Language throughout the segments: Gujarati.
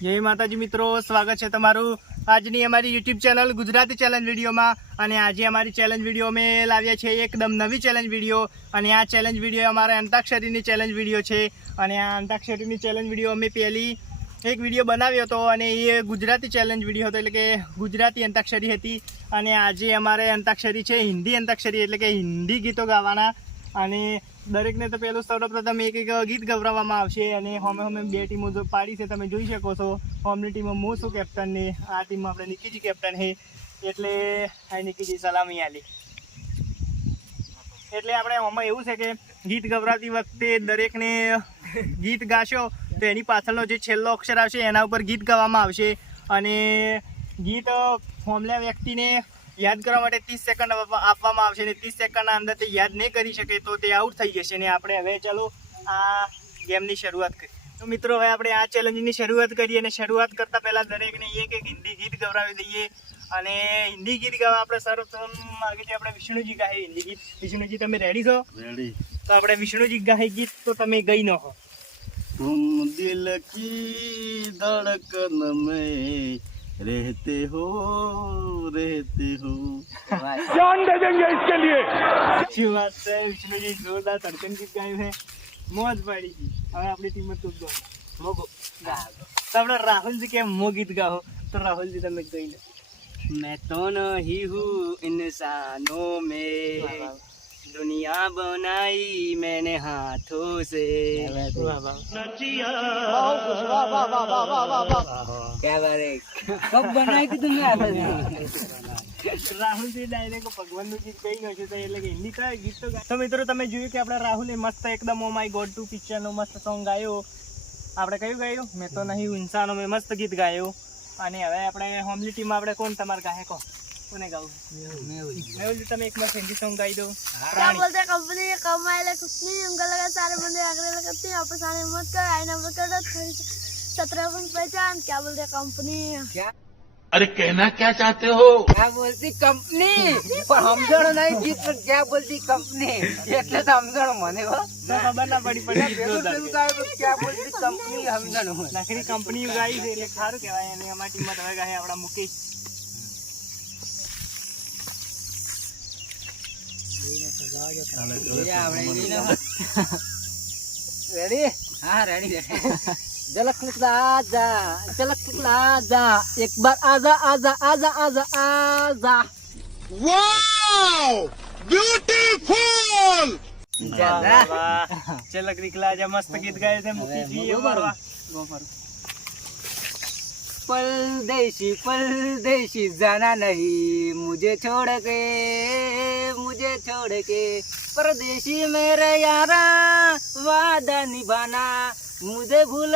જય માતાજી મિત્રો, સ્વાગત છે તમારું આજની અમારી યુટ્યુબ ચેનલ ગુજરાતી ચેલેન્જ વિડીયોમાં। અને આજે અમારી ચેલેન્જ વિડીયો અમે લાવ્યા છે એકદમ નવી ચેલેન્જ વિડીયો। અને આ ચેલેન્જ વિડીયો અમારા અંતાક્ષરીની ચેલેન્જ વિડીયો છે। અને આ અંતાક્ષરીની ચેલેન્જ વિડીયો અમે પહેલી એક વિડીયો બનાવ્યો હતો અને એ ગુજરાતી ચેલેન્જ વિડીયો હતો, એટલે કે ગુજરાતી અંતાક્ષરી હતી। અને આજે અમારે અંતાક્ષરી છે હિન્દી અંતાક્ષરી, એટલે કે હિન્દી ગીતો ગાવાના। અને દરેકને તો પહેલું સૌપ્રથમ એક ગીત ગવડાવવામાં આવશે અને હોમે હોમે બે ટીમો પાડી છે, તમે જોઈ શકો છો। હોમની ટીમમાં હું છું કેપ્ટન ને આ ટીમમાં આપણે નિકીજી કેપ્ટન છે, એટલે આ નિકીજી સલામી આલી। એટલે આપણે હોમાં એવું છે કે ગીત ગવડાવતી વખતે દરેકને ગીત ગાશો તો એની પાછળનો જે છેલ્લો અક્ષર આવશે એના ઉપર ગીત ગાવામાં આવશે। અને ગીત હોમલા વ્યક્તિને યાદ કરવા માટે 30 સેકન્ડ આપવામાં આવશે અને 30 સેકન્ડના અંદર તે યાદ નહીં કરી શકે તો તે આઉટ થઈ જશે। અને આપણે હવે ચાલો આ ગેમની શરૂઆત કરીએ। તો મિત્રો હવે આપણે આ ચેલેન્જની શરૂઆત કરીએ અને શરૂઆત કરતાં પહેલાં દરેકને એક હિન્દી ગીત ગવડાવી દઈએ। અને હિન્દી ગીત ગાવા આપણે સર્વપ્રથમ આગળથી આપણે વિષ્ણુજી ગાય હિન્દી ગીત। વિષ્ણુજી તમે રેડી છો? રેડી। તો આપણે વિષ્ણુજી ગાય ગીત તો તમે ગઈ ન હો। तुम दिल की धड़कन में रहते हो जान दे देंगे इसके लिए। अच्छी बात है, विष्णुजी जोरदार धड़कन गीत गाયું है, મોજ પડી ગઈ। હવે આપણી ટીમ તો મોગો તો આપણે રાહુલજી કે મો ગીત ગાઓ, તો રાહુલજી તમે ગઈ લો। मैं तो नहीं हूँ इंसानों में, दुनिया बनाई मैंने हाथों से। क्या बात है, कब बनाई थी तुमने हाथों से? રાહુલજી ડાયરેક્ટ ભગવાનનું ગીત ગઈ નાખ્યું છે, એટલે કે હિન્દી કયા ગીત તો ગાય। તો મિત્રો તમે જોયું કે આપણે રાહુલે મસ્ત એકદમ ઓ માય ગોડ 2 પિક્ચરનો મસ્ત સોંગ ગાયો। આપણે કયું ગાયું? મેં તો નહીં ઇન્સાનો મેં મસ્ત ગીત ગાયું। અને હવે આપણે હોમલી ટીમમાં આપણે કોણ તમારે ગાહે કહો, કોને ગાવું? મેહુલજી તમે એક મસ્ત હિન્દી સોંગ ગાઈ દો। क्या बोलते हैं कंपनी कमाए कुछ नहीं, उनका लगा सारे बंदे आगरे लगते हैं, आप सारे मत कर आई नंबर कर 17 पहचान। क्या बोलते हैं कंपनी? क्या अरे कहना क्या चाहते हो? क्या बोलती कंपनी? पर हम दोनों नहीं जीत पर क्या बोलती कंपनी, એટલે તો हम दोनों મને હો તો ખબર ના પડી પડી क्या बोलती कंपनी हम दोनों નખરી કંપની ગાઈ છે એટલે સારું કહેવાય। અને અમારી ટીમમાં તમે ગાય આપણા મુકેશ। रेडी? हाँ रेडी। झलक निकला आजा, एक बार आजा आजा आजा आजा आजा। Wow beautiful. ચલક નીકળા જા મસ્ત ગીત ગાય છે મુકેશજી। परदेशी परदेशी जाना नहीं मुझे छोड़ के, परदेशी मेरे यारा वादा निभाना, मुझे भूल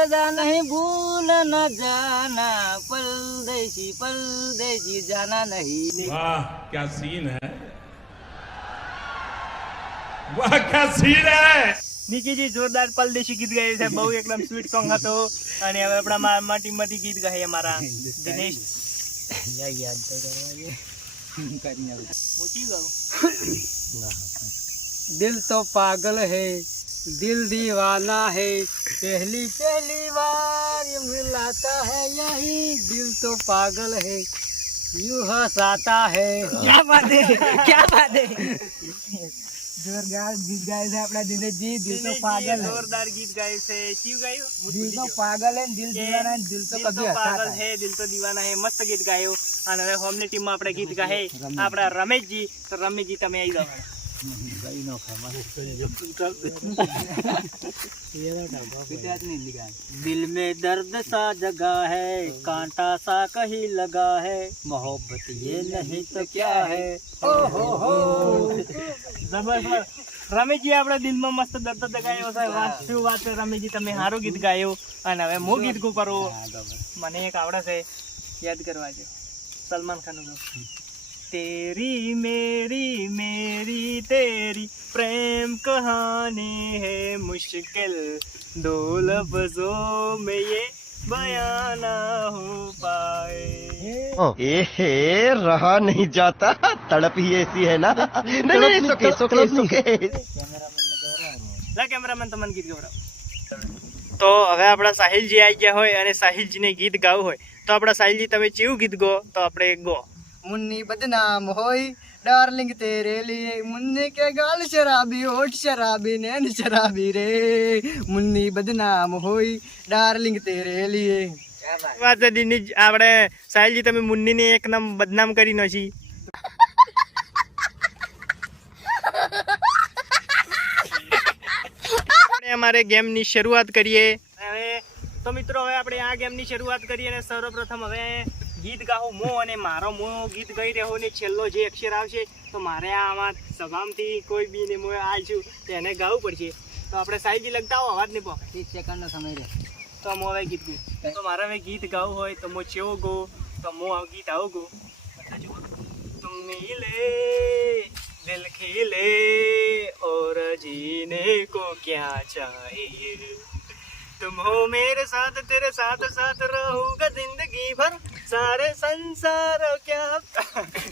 न जाना, परदेशी परदेशी जाना नहीं। वाह क्या सीन है, वाह क्या सीन है। નિકીજી જોરદાર પરદેશી ગીત ગાયું છે, બહુ એકદમ સ્વીટ સોંગ હતો। અને હવે આપણા ટીમમાંથી ગીત ગાય અમારા દિનેશ। યાદ તો કરવા મોચી ગાવ। दिल तो पागल है दिल दीवाना है, पहली बार मिलाता है यही, दिल तो पागल है यूं हंसाता है। क्या बात है जोरदार गीत गाए थे अपना दिनेशजी। दिल तो पागल है, જોરદાર ગીત ગાય છે। ક્યું ગાયું? दिल तो पागल है दिल दीवाना है, दिल तो कभी પાગલ हंसाता है। હે દિલ તો દીવાના હે, મસ્ત ગીત ગાયું। અને હવે હોમની ટીમમાં આપણે ગીત ગાહે આપણા રમેશજી। તો રમેશજી તમે આવી જાઓ। दिल में दर्द सा जगा है, कांटा सा कहीं लगा है, मोहब्बत ये नहीं तो क्या है। ओ हो જબરદસ્ત રમેશજી, આપણા દિલમાં મસ્ત દર્દ જગાયો છે। વાત શું વાત છે રમેશજી, તમે સારું ગીત ગાયું। અને હવે હું ગીત કરું, મને એક આવડે છે, યાદ કરવા જો સલમાન ખાનનું। तेरी मेरी मेरी तेरी प्रेम कहानी है मुश्किल, दो लफ्जों में ये बयां ना हो पाए। रहा नहीं जाता, तड़प ही ऐसी है ना। नहीं सुके ला कैमरामैन તમને ગીત ગવડાવો। તો હવે આપણા સાહિલજી આવી ગયા હોય અને સાહિલજીને ગીત ગાવું હોય તો આપણા સાહિલજી તમે કેવું ગીત ગો તો આપણે ગો. मुन्नी बदनाम होई डार्लिंग तेरे लिए मुन्नी के गाल शराबी होठ शराबी नैन शराबी रे मुन्नी बदनाम होई डार्लिंग तेरे लिए. વાત દિનેશ આપણે સાહિલજી તમે મુન્નીને એક નામ બદનામ કરી નાખી. આપણે અમારે ગેમની શરૂઆત કરીએ. હવે તો મિત્રો હવે આપણે આ ગેમની શરૂઆત કરીએ અને સર્વપ્રથમ હવે ગીત ગાઉં મો અને મારો મો ગીત ગાઈ રહ્યો ને છેલ્લો જે અક્ષર આવશે તો મારે આમાં સભામથી કોઈ બી ને મોં આવશું તો એને ગાવું પડશે. તો આપણે સાહિલજી લગતા આવો અવાજ નહીં પહોંચે 30 સેકન્ડનો સમય રહે તો હું હવે ગીત ગયું તો મારે હવે ગીત ગાવું હોય તો હું ચેવો ગો તો હું આ ગીત આવું ગો. तुम मिले दिल खिले और जीने को क्या चाहिए तुम हो मेरे साथ तेरे साथ साथ रहूंगा जिंदगी भर सारे संसार क्या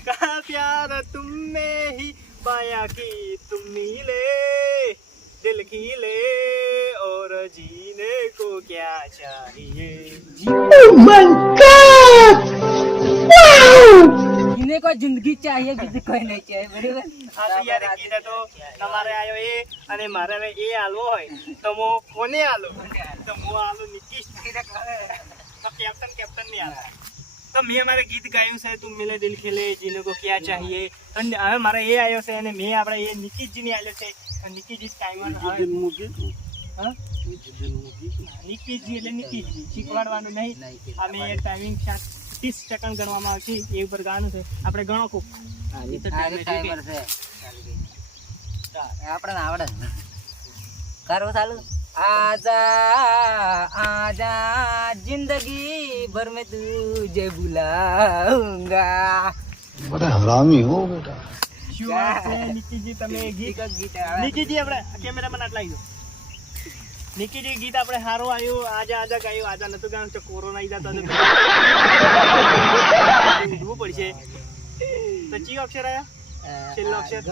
का प्यार तुम में ही पाया कि तुम मिले दिल खिले और जीने को क्या चाहिए. जीने को जिंदगी चाहिए બીજું કોઈ નહીં चाहिए બરાબર. આ તો યાર એક ગીત હતો તમારે આયો એ અને મારે હવે એ આલવો હોય તો હું કોને આલો તો હું આલો નિકીશ તો કેપ્ટન નહીં આલે. તો મેં અમારે ગીત ગાયું છે તું મિલે દિલ ખેલે જીને કો ક્યાં ચાહીએ અને હવે મારે એ આવ્યો છે અને મેં આપણે એ નિકીશજીને આલ્યો છે. નિકીશજી ટાઈમર નિકીશજી એટલે નિકીશજી શીખવાડવાનું નહીં. અમે એ ટાઈમિંગ 30 સેકન્ડ ગણવામાં આવશે એ ઉપર ગાવાનું છે આપણે ગણો ખૂબ ટાઈમર છે આપણે આવડે કરો ચાલુ. आजा आजा जिंदगी भर में तुझे बुलाऊंगा. बड़ा हरामी हो बेटा. શું વાત છે નિકીજી તમે ગીત નિકીજી આપણે કેમેરામાં આટલા આવી દો. નિકીજી ગીત આપણે સારું આવ્યું આજા આજા ગાયું આજા નતું ગાયું તો કોરોના આવી જતો ઊંઘવું પડશે. તો ચી અક્ષર આયા છેલ્લો અક્ષર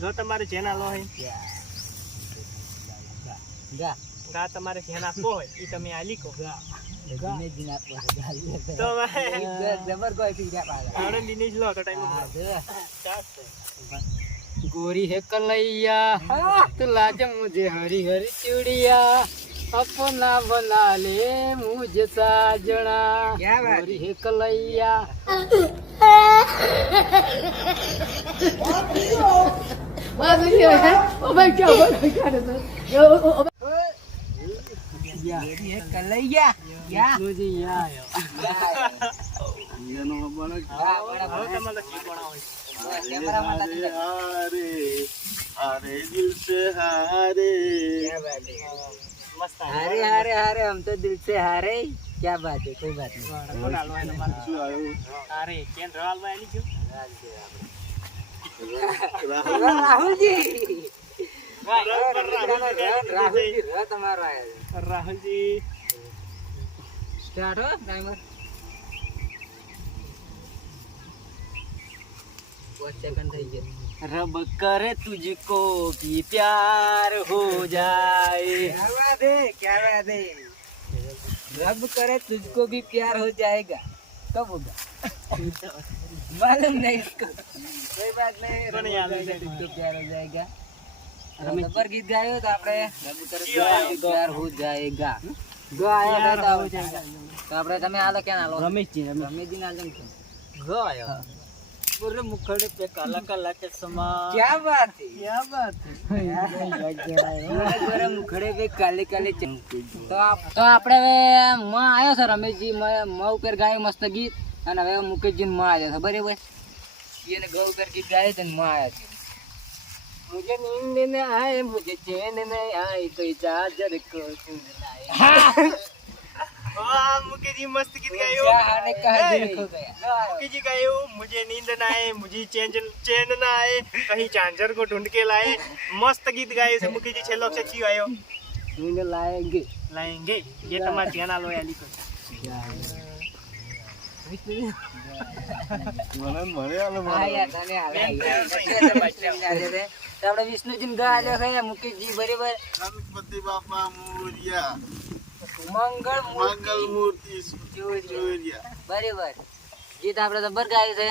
જો તમારે જેન આલો હોય ગા તમારે ધ્યાન આપવો હોય એ તમે આ લીખો તો દિનેશ લો તો ટાઈમ गोरी है कलैया तो लाज मुझे हरी हरी चूड़िया अपना बना ले मुझे साजना. गोरी है कलैया कलैया मुझे हारे दिल से हारे. મસ્ત हारे हारे हारे हम तो दिल से हारे. क्या बात है कोई बात नहीं. અરે કેન રવાલભાઈ આલી ગયો राहुल जी રાહુલજી તમારો આયા રાહુલજી स्टार्ट हो टाइमर 5 सेकंड થઈ ગયા. रब करे तुझको भी प्यार हो जाए. क्या बात है रब करे तुझको भी प्यार हो जाएगा कब होगा मालूम नहीं इसको. कोई बात नहीं रब करे तुझको प्यार हो जाएगा. रबर गीत गायो तो આપણે રબ કરે तुझको प्यार हो जाएगा ગો આયા તો આપણે તમે આલો કેન આલો રમેશજી ના આલો ગો આયો पूरे मुखड़े पे काला काला चश्मा. क्या बात है पूरे मुखड़े पे काले काले तो આપણે હવે માં આવ્યો છે રમેશજી માં ઉપર ગાય મસ્ત ગીત અને હવે મુકેશજી માં આવ્યો છે બરાબર. એને ગૌ ઉપર ગીત ગાય છે માં આવ્યા છે. मुझे नींद न आए मुझे चैन न आए कोई चादर को चुन लाए. વાહ મુકેજી મસ્ત ગીત ગાયું आने कहा दिल खो गया. मुकेजी गाયું मुझे नींद ना आए मुझे चैन ना आए कहीं झांझर को ढूंढ के लाए. મસ્ત ગીત ગાયું છે મુકેજી. છેલ્લો અક્ષર કયો આવ્યો नींद लाएंगे લાએંગે ये તમારે ધ્યાન આલો યાલી કો આપણે વિષ્ણુજી ગાજો છે મુકેશજી બરાબર. ગણપતિ બાપા મોરિયા. મંગળ મૂર્તિ ચોરિયા. બરાબર, ગીત આપણે જબર ગાયું છે.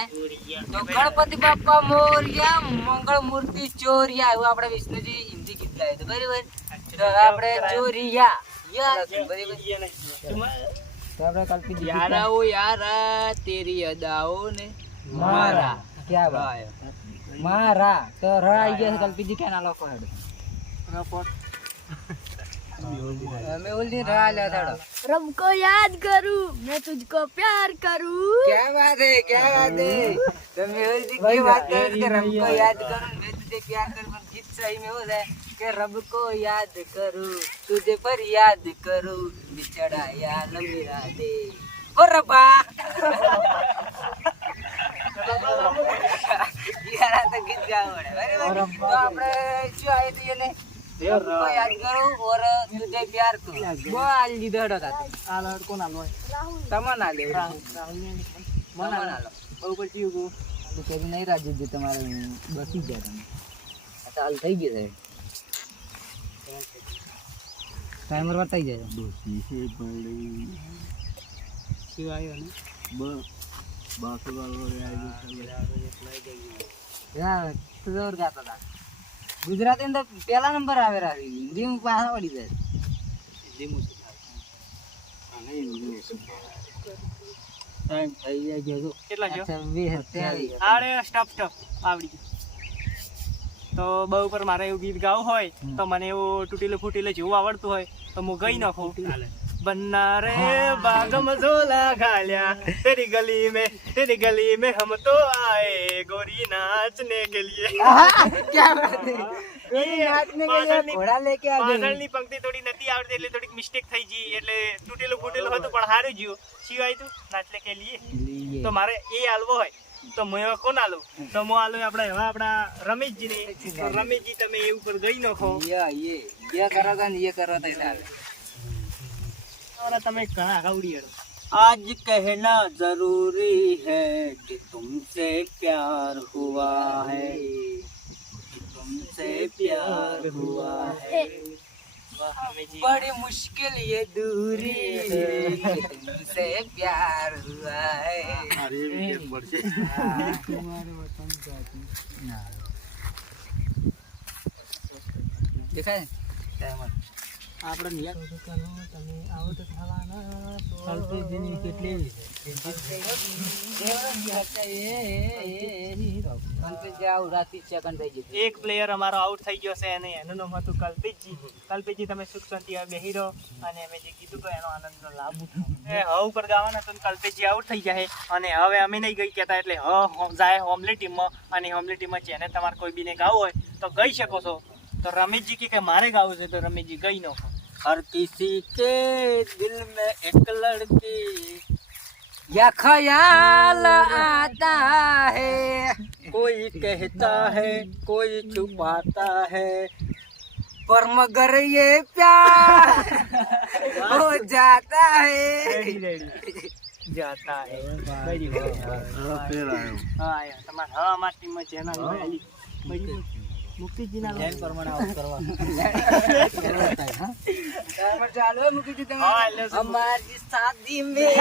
તો ગણપતિ બાપા મોરિયા મંગળ મૂર્તિ ચોરિયા એવું આપણે વિષ્ણુજી હિન્દી ગીત ગાયું હતું. બરાબર, તો હવે આપણે ચોરિયા યાર બરાબર. તો આપણે કલ્પિત યારાઓ યારા તેરી અદાઓ ને મારા ક્યાં બાત મારા. તો ર આવી ગયા છે કલ્પિતજી ક્યાં ના લોકો હેડો મેહુલજી ર આલ્યા થડો. रब को याद करूं मैं तुझको प्यार करूं क्या बात है तो मेहुल जी की बात है कि रब को याद करूं मैं तुझे प्यार करूं. पर गीत सही में हो है कि रब को याद करूं तुझे पर याद करूं बिछड़ाया न मेरा दे ओ रब्बा. यार आ तो गीत गाओ बराबर. तो આપણે શું આયે તો એને रब को याद करूं और तुझे प्यार करूं. બો આલ દીધો હડો તા આ લડ કોણ આલો હોય? તમન આલે રાહુલ ને મન આલો બહુ પડતી ગયું. તો કે નહીં રાજજી તમારે બસી ગયા તમે આ તો હાલ થઈ ગયું છે ટાઈમર બતાઈ જાય दोस्ती से बड़ी શું આવ્યો ને बाकी वालों યાર તો જોર ગાતા હતા. ગુજરાતી અંદર પહેલા નંબર આવે રા હિન્દી માં પાછા પડી જાય. ટાઈમ થઈ જાય જો કેટલા જો? 26 આડે સ્ટફ આવડી ગયું. તો બહુ ઉપર મારે એવું ગીત ગાવું હોય તો મને એવું તૂટેલું ફૂટેલું જેવું આવડતું હોય તો હું ગઈ નાખું. बन्ना रे बागम झोला घालिया तेरी गली में हम तो आए गोरी नाचने के लिए. क्या बात है नाचने के लिए घोड़ा लेके आ गई. પાછળની પંક્તિ થોડી નથી આવડતી એટલે થોડીક મિસ્ટેક થઈ ગઈ એટલે તૂટેલું ફૂટેલું હતું પણ હારું ગયું. સિવાય તું નાચને કે લીએ તો મારે એ આલવો હોય તો હું એવા કોણ આલું તો હું આલું આપણા રમેશજી ને. રમેશજી તમે એ ઉપર ગઈ નાખો. ये करो था ये करो था साहब. તમે ઘણા ગાવડી હેડો. आज कहना जरूरी है कि तुमसे प्यार हुआ है कि तुमसे प्यार हुआ है बड़ी मुश्किल ये दूरी है कि तुमसे प्यार हुआ है. देखा है આપણે નિયમ તમે આવો તો થવાના કલ્પેશજીની કેટલી એક પ્લેયર અમારો આઉટ થઈ ગયો છે અને એનું નામ હતું કલ્પેશજી. કલ્પેશજી તમે સુખ શાંતિ બેહી રહો અને અમે જે કીધું તો એનો આનંદનો લાભ ઉઠાવો. એ હ ઉપર ગાવાના તો કલ્પેશજી આઉટ થઈ જાય અને હવે અમે નહીં ગઈ કહેતા એટલે જાય હોમલી ટીમમાં અને હોમલી ટીમમાં જેને તમારે કોઈ બીને ગાવું હોય તો ગઈ શકો છો. તો રમેશજી કે મારે ગાવું છે તો રમેશજી ગઈ નો. हर किसी के दिल में एक लड़की या ख्याल आता है कोई कहता है कोई छुपाता है पर मगर ये प्यार हो जाता है જાતા હે. હા તમારે હા અમારી ટીમમાં ચેનલ मुक्ति जी ना लाइन परमानेंट आउट करवा टाइमर चालू है मुक्ति जी तुम्हारे हमारी शादी में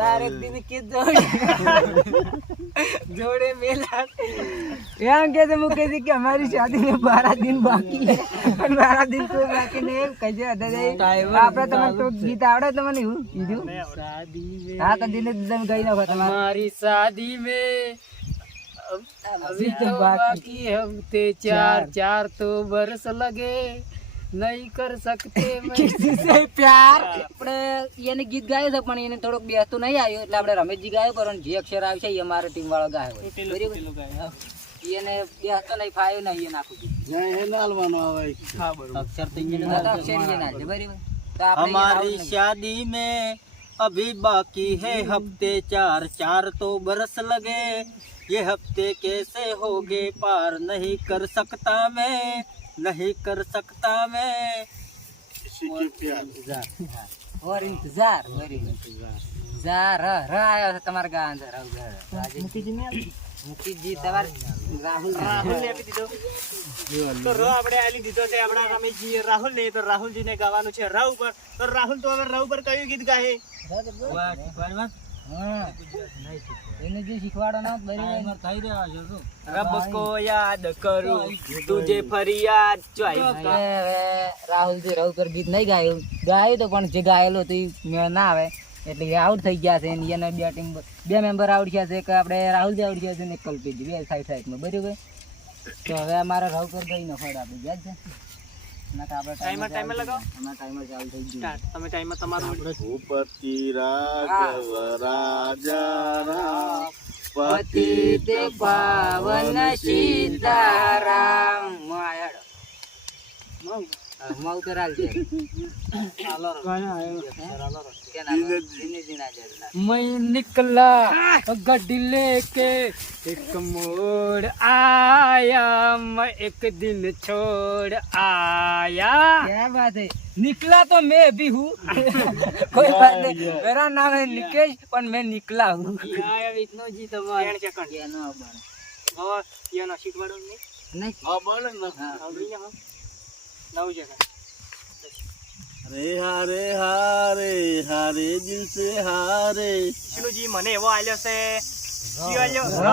12 दिन की जोड़े मेला यहाँ कहते मुक्ति जी कि हमारी शादी में 12 दिन बाकी है और 12 दिन तो बाकी नहीं कैसे आता जाए आपने तो गीत आवड़े तो मैंने शादी में हाँ तो दिन एकदम गई ना हमारी शादी में अभी तो बाकी हफ्ते चार तो बरस लगे नहीं कर सकते किसी से प्यार. આપણે એને ગીત ગાયો છે પણ એને થોડોક બેસતો નહીં આવ્યો એટલે આપણે રમેશજી ગાયો કરો જે અક્ષર આવશે એ અમારો ટીમ વાળો ગાયો હોય એને બેસતો નહીં ફાયો નહીં એ નાખું हाँ बरोबर. અક્ષર તો એને અક્ષર એ નાખે બરાબર. તો हमारी शादी में अभी बाकी है हफ्ते चार तो बरस लगे ये हफ्ते कैसे होगे पार नहीं कर सकता मैं और इंतजार आया था तुम्हारे गांव मुक्ति जी तुम्हारे राहुल ने તો ર આપણે આલી દીધો છે આપણા રમેશજી રાહુલ ને, તો રાહુલજી ને ગાવાનું છે ર ઉપર. તો રાહુલ તો હવે ર ઉપર કયું ગીત ગાહે? એને જે શીખવાડો ના બરાબર થઈ રહ્યા છે શું? રબ કો યાદ કરું તુજે ફરિયાદ રાહુલજી રાહુલ પર ગીત નહીં ગાયું તો પણ જે ગાયેલું હતું એ ના આવે એટલે એ આઉટ થઈ ગયા છે. એને બે ટીમ બે મેમ્બર આઉટ થયા છે, કે આપણે રાહુલજી આઉટ થયા છે ને કલ્પેશજી, બે સાઈડમાં બરાબર. તો હવે અમારે રાહુલ પર ગઈ ન ફળ આપી યાદ છે ના કે આપણે ટાઈમર લગાવો. અમારા ટાઈમર ચાલુ થઈ ગયું. સ્ટાર્ટ. તમે ટાઈમર તમારું ભૂપતિ રાઘવ રાજા રામ પતિ તે પાવન સીતારામ मैं निकला गड्डी लेके एक मोड़ आया, मैं एक दिन छोड़ आया. क्या बात है, निकला तो मैं भी हूँ. कोई बात नहीं, मेरा नाम है निकेश पर मैं निकला हूँ. इतना जी तो રે હારે હારે હારે દિલ સે હારે. વિષ્ણુજી મને એવો આલ્યો છે કયો આલ્યો? ર.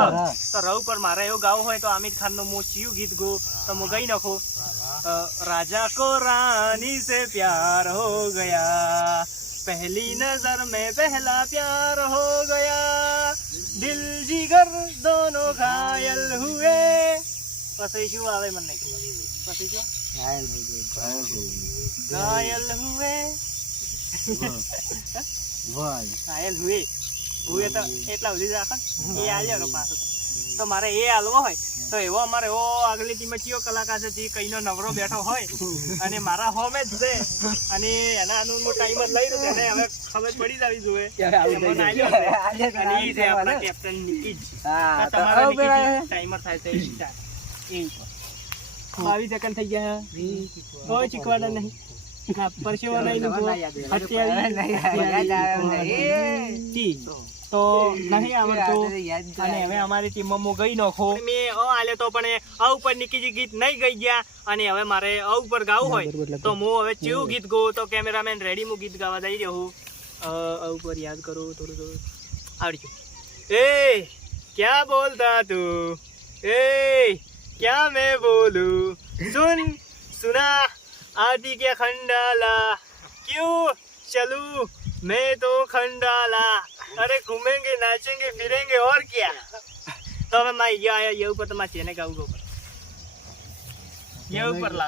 તો ર ઉપર મારે એવું ગાવું હોય તો આમિર ખાન નું હું ચિયું ગીત ગઉં તો હું ગઈ નાખું. राजा को रानी से प्यार हो गया, पहली नजर में पहला प्यार हो गया, दिल जिगर दोनों घायल हुए. પછી શું આવે મને નહીં ખબર. પછી શું घायल हुए ઘાયલ હુએ હુએ તો એટલા સુધી રાખો એ આલ્યો પાછો. તો મારે એ હાલવો હોય તો એવો અમારે એવો આગલી ટીમ કયો કલાકાર છે જે કઈનો નવરો બેઠો હોય અને મારા હોમે જ છે અને એના અનુરૂપ ટાઈમર લઈ રહ્યો એને હવે ખબર પડી જવી જોઈએ એમાં આલ્યો છે. અને એ છે આપણા કેપ્ટન નિકીજ. તો તમારો નિકીજ ટાઈમર થાય છે સ્ટાર્ટ. એ 22 સેકન્ડ થઈ ગયા. કોઈ શીખવાના નહીં. પરસેવો નહીં લોકો 28 તો નહીં આવડતું અને હવે અમારી ટીમમાં હું ગઈ નાખો. મેં આલે તો પણ અ ઉપર નિકીજી ગીત નહીં ગઈ ગયા અને હવે મારે અ ઉપર ગાવું હોય તો હું હવે ચેવું ગીત ગાઉં. તો કેમેરામેન રેડી, હું ગીત ગાવા જઈ રહ્યો હું. અ ઉપર યાદ કરું થોડું થોડું આવડી ગયું. એ ક્યાં બોલતા તું, એ क्या मैं बोलूं, सुन सुना आदि के खंडाला, क्यों चलूं मैं तो खंडाला, अरे घूमेंगे नाचेंगे फिरेंगे और क्या. तो હવે માં ये ऊपर तो माची ने गाऊं ऊपर ये ऊपर ला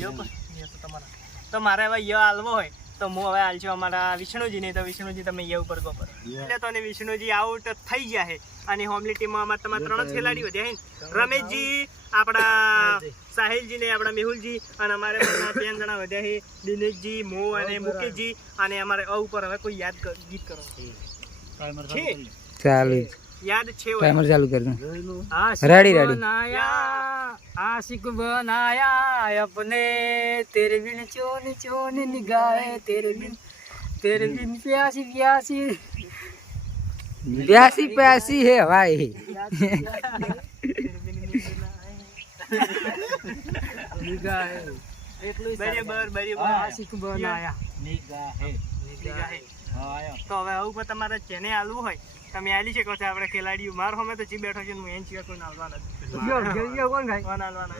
ये ऊपर ये तो તમારા. તો મારે હવે ય આલવો હોય તો હું હવે આલજો અમારા વિષ્ણુજી ને. તો વિષ્ણુજી તમે ય ઉપર ગો પર એટલે તો ને વિષ્ણુજી આઉટ થઈ ગયા છે અને હોમલી ટીમમાં અમારા તમારા 3 જ ખેલાડી વધ્યા છે. રમેશજી, આપણા સાહિલજી ને આપણા મેહુલજી અને અમારે 3 જણા વધ્યા છે. દિનેશજી, મો અને મુકેશજી. અને અમારે અ ઉપર હવે કોઈ યાદ ગીત કરો છે. ચાલુ યાદ છે ટાઈમર ચાલુ कर दो. Ready ready. आशिक बनाया अपने, तेरे बिन चोन चोन निगाहे, तेरे बिन प्यासी प्यासी प्यासी प्यासी है भाई. બરાબર બરાબર. आशिक बनाया નિગાહે. તો હવે આવું પર તમારે જેને આલવું હોય તમે આલી શકો છો. આપણે ખેલાડીઓ માર હોમે તો જી બેઠો છે, હું એન સિવાય કોઈ આલવા નથી. कोण भाई કોણ આલવાના?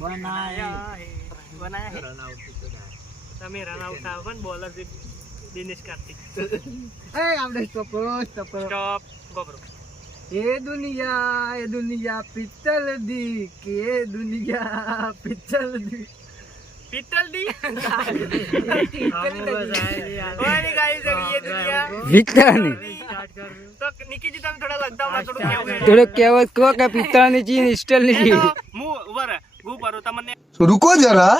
બનાયા હે. તમે રન આઉટ થાવ પણ બોલર છે દિનેશ કાર્તિક. આપણે સ્ટોપ કરો સ્ટોપ ગો બ્રો. ये दुनिया पित्तल दी, के दुनिया पित्तल दी. पित्तल दी ओए गाइस ये दुनिया पित्तल तो निकी जी તમે થોડા લગતા માં થોડું કેવું થોડો કહેવત કહો કે પિત્તળની ચીન સ્ટીલની ચીન. હું વર ગુ પરો તમને रुको जरा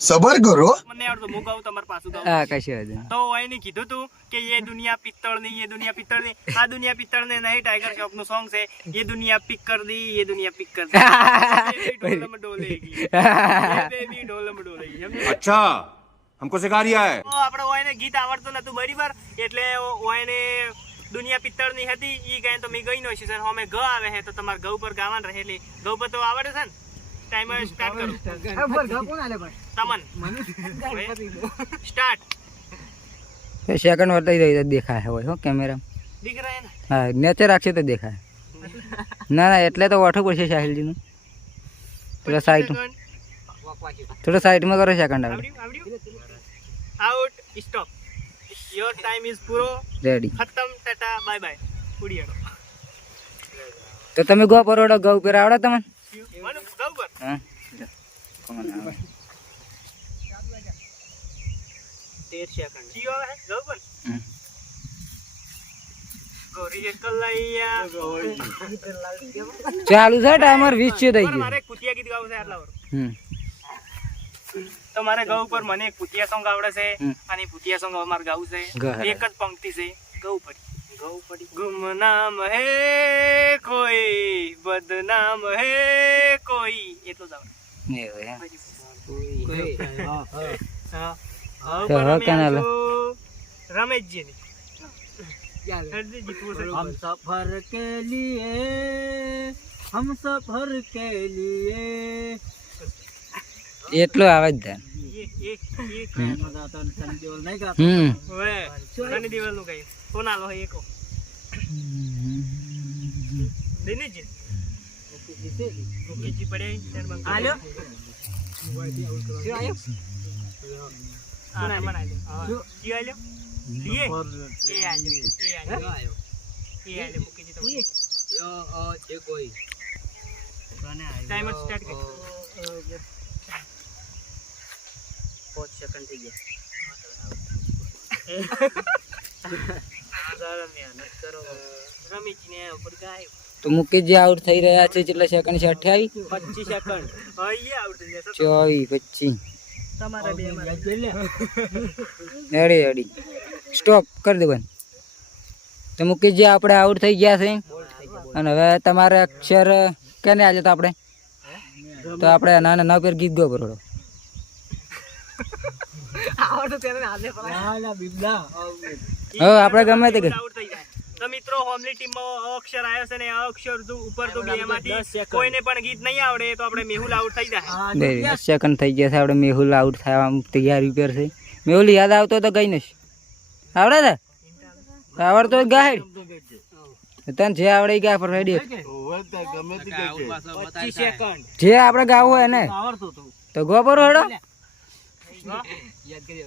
सबर करो. મને આવડતો હું ગાઉં તમાર પાછું ગાઉં. હા કશી વાત નહીં. તો એને કીધું તું કે ये दुनिया पित्तल नहीं, ये दुनिया पित्तल नहीं. આ દુનિયા પિત્તળ ને નહીં, ટાઈગર શ્રોફ નું સોંગ છે. ये दुनिया पिक कर दी, ये दुनिया पिक कर दी, ढोल में डोलेगी, ये बेबी ढोल में डोलेगी. अच्छा हमको सिखा रिया है. તો આપણે ઓયને ગીત આવડતું નતું બરાબર એટલે ઓયને દુનિયા પિત્તળની હતી ઈ ગાય તો મેં ગઈ નો છે સર અમે ગ આવે છે તો તમારે ગૌ પર ગાવાનું રહે એટલે ગૌ પર તો આવડે છે ને ટાઈમર સ્ટાર્ટ કરો તમન સ્ટાર્ટ સેકન્ડ વર્તાઈ જાય દેખાય હોય હો કેમેરા દિખ રહે ને હા નેચર રાખશે તો દેખાય ના ના એટલે તો ઓઠો પડશે સાહિલજીનું થોડા સાઈડમાં કરો સેકન્ડ આવડે આવડ્યું out stop your time is પૂરો રેડી ખતમ ટાટા બાય બાય ઉડીયાડો તો તમે ગો પરોડો ગૌ પર આવડે તમને મને ગૌ પર હા કોણ આવે 13 સેકન્ડ કયો આવે ગૌ પર હમ. ગોરી કલૈયા ચાલુ છે ટાઈમર 20 છે થઈ પણ ગયું મારે એક પુતિયા ગીત ગાવું છે આટલા વાર હમ તો મારે ગૌ પર મને એક પુતિયા સોંગ આવડે છે હમ. અને પુતિયા સોંગ મારે ગાવું છે ગાય. એક જ પંક્તિ છે ગૌ પડી ગુમનામ હે કોઈ બદનામ હે કોઈ એટલું જ આવડે એવું એમ. હા તો હવે કેના લો? રમેશજીની હરજી જીતવું છે. हम सफर के लिए हम सफर के लिए એટલું આવે જ થાય એ गाता सनी देओल नहीं गाता હમ હવે સની દેવલનું કઈ કોણ આલો હે એકો દિનેશજી મુકેશજી પડ્યા ત્યાર બંધ આલ્યો આ નંબર આલ્યો કી આલ્યો લીએ એ આલ્યો મુકેશજી તમે ये कोई ટાઈમર સ્ટાર્ટ કરો 5 सेकंड થઈ ગયા મહેનત કરો રમેશજીને ઉપર ગાય તો મુકેશજી આઉટ થઈ રહ્યા છે કેટલા સેકન્ડ છે 28 25 સેકન્ડ અહીંયા આવડ જશે 24 25 તમારા બે માં રેડી રેડી સ્ટોપ કરી દે બંધ તો મુકેશજી આપણે આઉટ થઈ ગયા છે અને હવે તમારે અક્ષર કેને આજે તો આપણે નાના નવ પેર ગીત ગો બરોડો ના બિબલા હવે આપણે ગમે તે કરી. આઉટ થઈ જાય તો મિત્રો હોમલી ટીમમાં અક્ષર આવ્યો છે ને આ અક્ષર ઉપર તો બે માંથી કોઈને પણ ગીત નહીં આવડે તો આપણે મેહુલ આઉટ થઈ જાય 10 સેકન્ડ થઈ ગયા છે આપણે મેહુલ આઉટ થવા તૈયારી પર છે મેહુલ યાદ આવતો તો ગઈ નશ આવડે ને આવડતો ગાહેડ તને જે આવડે એ ગા પર રેડી ગમે તે કહે 25 સેકન્ડ જે આપણે ગાવું હોય ને આવડતું હતું તો ગો પર હેડો યાદ કરી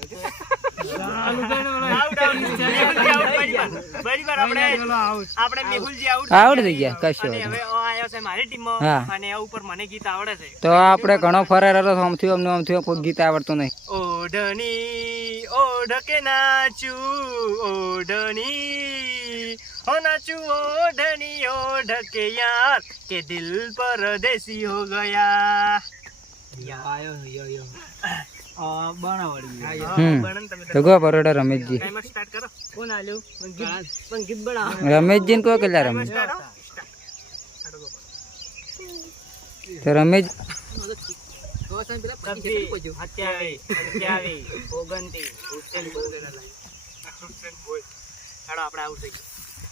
આઉટ બરાબર આપણે મેહુલજી આઉટ આવડ થઈ ગયા કશો અને હવે આયો છે મારી ટીમમાં હા. અને આ ઉપર મને ગીત આવડે છે તો આપણે ઘણો ફરાર હતો આમથી કોઈ ગીત આવડતું નહીં ઓઢણી ઓઢ કે નાચું ઓઢણી હો નાચું ઓઢણી ઓઢ કે યાર કે દિલ પરદેસી હો ગયા આયો યો બનાવડી હમ. બણન તમે તો ગો પરોડા રમેશજી ટાઈમર સ્ટાર્ટ કરો કોણ આલ્યું પણ ગીત બનાવ રમેશજી ને કોઈ કેટલા રમેશ તો રમેશ 27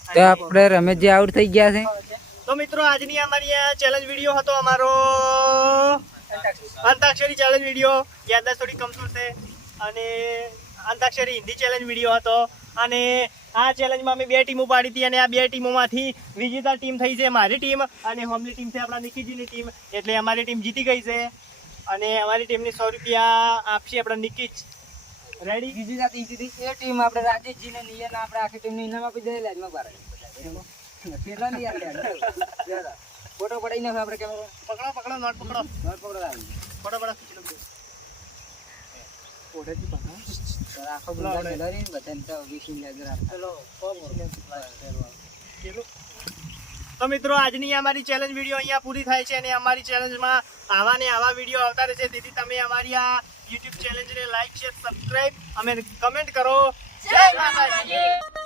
તો આપણે રમેશજી આઉટ થઈ ગયા છે તો મિત્રો આજની અમારી આ ચેલેન્જ વિડીયો હતો અમારો અંતાક્ષરી ચેલેન્જ વિડીયો યાદદાસ્ત થોડી કમજોર છે અને અંતાક્ષરી હિન્દી ચેલેન્જ વિડીયો હતો અને આ ચેલેન્જમાં અમે 2 ટીમો પાડી હતી અને આ 2 ટીમોમાંથી વિજેતા ટીમ થઈ છે મારી ટીમ અને હોમલી ટીમ છે આપણા નિકીજીની ટીમ એટલે અમારી ટીમ જીતી ગઈ છે અને અમારી ટીમને 100 રૂપિયા આપશે આપણા નિકીજ રેડી બીજી જાત એ ટીમ આપણે રાજેશજી ને નિયન આપણે આખી ટીમ ને ઇનામ આપી દે લાજમાં બાર કેટલા ની યાર ફોટો પડાઈને આપણે કેમેરા પકડો નોટ પકડો ફોટો પકડો આખો ગુલા ડરીને બધાને તો વિશી નજર તો મિત્રો આજની અમારી ચેલેન્જ વિડીયો અહીંયા પૂરી થાય છે અને અમારી ચેલેન્જમાં આવા ને આવા વિડીયો આવતા રહેશે તેથી તમે અમારી આ યુટ્યુબ ચેલેન્જને લાઈક શેર સબસ્ક્રાઇબ અને કમેન્ટ કરો જય માતાજી.